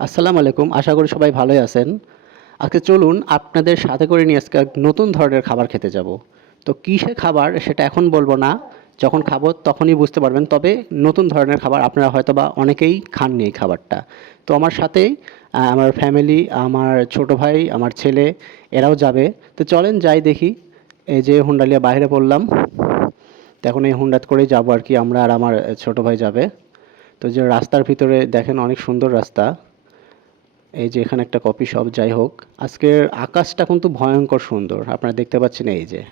আসসালামু আলাইকুম, আশা করি সবাই ভালোই আছেন। আজকে চলুন আপনাদের সাথে করে নিয়ে আজকে নতুন ধরনের খাবার খেতে যাব। তো কিসে খাবার সেটা এখন বলব না, যখন খাব তখনই বুঝতে পারবেন, তবে নতুন ধরনের খাবার আপনারা হয়তো বা অনেকেই খাননি এই খাবারটা। তো আমার সাথে আমার ফ্যামিলি আমার ছোট ভাই, আমার ছেলে, এরাও যাবে। তো চলেন যাই দেখি, এই যে হুন্ডালিয়া বাইরে পড়লাম। তো এখন এই হুন্ডাত করেই যাব আর কি, আমরা আর আমার ছোট ভাই যাবে। তো যে রাস্তার ভিতরে দেখেন অনেক সুন্দর রাস্তা। এই যে এখানে একটা কফি শপ যাই হোক। আজকের আকাশটা কিন্তু ভয়ঙ্কর সুন্দর। আপনারা দেখতে পাচ্ছেন এই যে।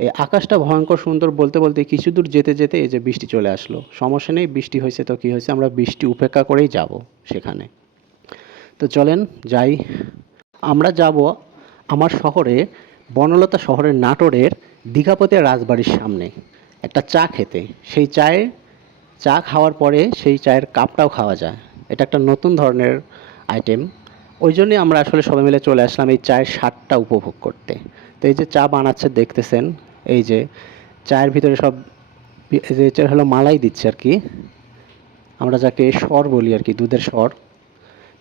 এই আকাশটা ভয়ঙ্কর সুন্দর বলতে বলতে কিছু দূর যেতে যেতে এই যে বৃষ্টি চলে আসলো। সমস্যা নেই, বৃষ্টি হয়েছে তো কি হয়েছে, আমরা বৃষ্টি উপেক্ষা করেই যাব সেখানে। তো চলেন যাই। আমরা যাব আমার শহরে, বনলতা শহরের নাটোরের দীঘাপতি রাজবাড়ির সামনে একটা চা খেতে। সেই চায়ের চা খাওয়ার পরে সেই চায়ের কাপটাও খাওয়া যায়। এটা একটা নতুন ধরনের আইটেম ওই জন্যই আমরা আসলে সবাই মিলে চলে আসলাম এই চায়ের স্বাদটা উপভোগ করতে। তো এই যে চা বানাচ্ছে, দেখতেছেন, এই যে চায়ের ভিতরে সব যে এটা হলো মালাই দিচ্ছে আর কি। আমরা যাকে স্বর বলি আর কি, দুধের স্বর।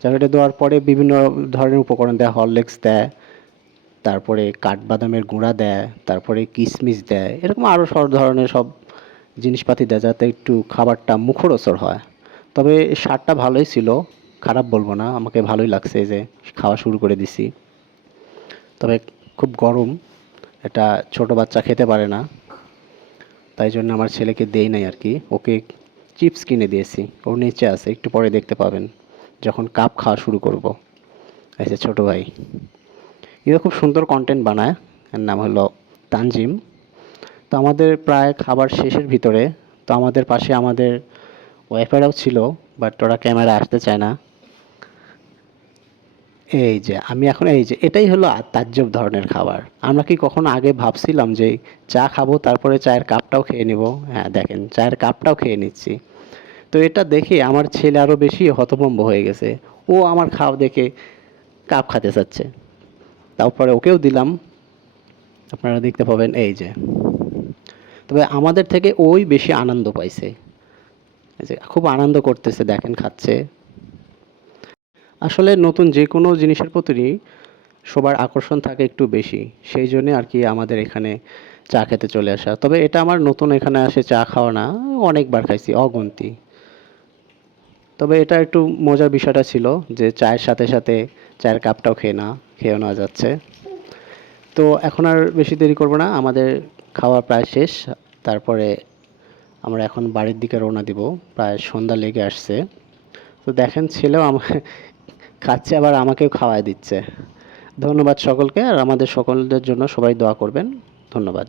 চাটা দেওয়ার পরে বিভিন্ন ধরনের উপকরণ দেয়, হরলিক্স দেয়, তারপরে কাঠবাদামের গুঁড়া দেয়, তারপরে কিশমিশ দেয়, এরকম আরও সব ধরনের সব জিনিসপাতি দেয় যাতে একটু খাবারটা মুখরোচর হয়। তবে স্বাদটা ভালোই ছিল। খারাপ বলব না, আমাকে ভালোই লাগছে যে খাওয়া শুরু করে দিছি। তবে খুব গরম এটা ছোট বাচ্চা খেতে পারে না, তাই জন্য আমার ছেলেকে দেই নাই আর কি। ওকে চিপস কিনে দিয়েছি ওর নিচে আছে, একটু পরে দেখতে পাবেন, যখন কাপ খাওয়া শুরু করব। আচ্ছা ছোট ভাই। এরা খুব সুন্দর কন্টেন্ট বানায়, এর নাম হলো তানজিম। তো আমাদের প্রায় খাবার শেষের ভিতরে, তো আমাদের পাশে আমাদের ওয়াইফাইরাও ছিল বাট ওরা ক্যামেরা আসতে চায় না। এই যে, আমি এখন এই যে, এটাই হলো তাজ্জব ধরনের খাবার। আমরা কি কখনো আগে ভাবছিলাম যে চা খাব, তারপরে চায়ের কাপটাও খেয়ে নিব? হ্যাঁ দেখেন, চায়ের কাপটাও খেয়ে নিচ্ছি। তো এটা দেখে আমার ছেলে আরও বেশি হতভম্ব হয়ে গেছে। ও আমার খাওয়া দেখে কাপ খাতে চাচ্ছে। তারপরে ওকেও দিলাম। আপনারা দেখতে পাবেন এই যে। তবে আমাদের থেকে ওই বেশি আনন্দ পাইছে। খুব আনন্দ করতেছে, দেখেন, খাচ্ছে। আসলে নতুন যে কোনো জিনিসের প্রতি সবার আকর্ষণ থাকে একটু বেশি। সেই জন্যে আর কি আমাদের এখানে চা খেতে চলে আসা। তবে এটা আমার নতুন এখানে আসে চা খাওয়া না, অনেকবার খাইছি, অগন্তি। তবে এটা একটু মজার বিষয়টা ছিল যে চায়ের সাথে সাথে চায়ের কাপটাও খেয়ে না, খেয়েও নেওয়া যাচ্ছে। তো এখন আর বেশি দেরি করব না, আমাদের খাওয়া প্রায় শেষ। তারপরে আমরা এখন বাড়ির দিকে রওনা দিব, প্রায় সন্ধ্যা লেগে আসছে। তো দেখেন ছেলেও আমাকে খাচ্ছে, আবার আমাকেও খাওয়ায় দিচ্ছে। ধন্যবাদ সকলকে, আর আমাদের সকলদের জন্য সবাই দোয়া করবেন। ধন্যবাদ।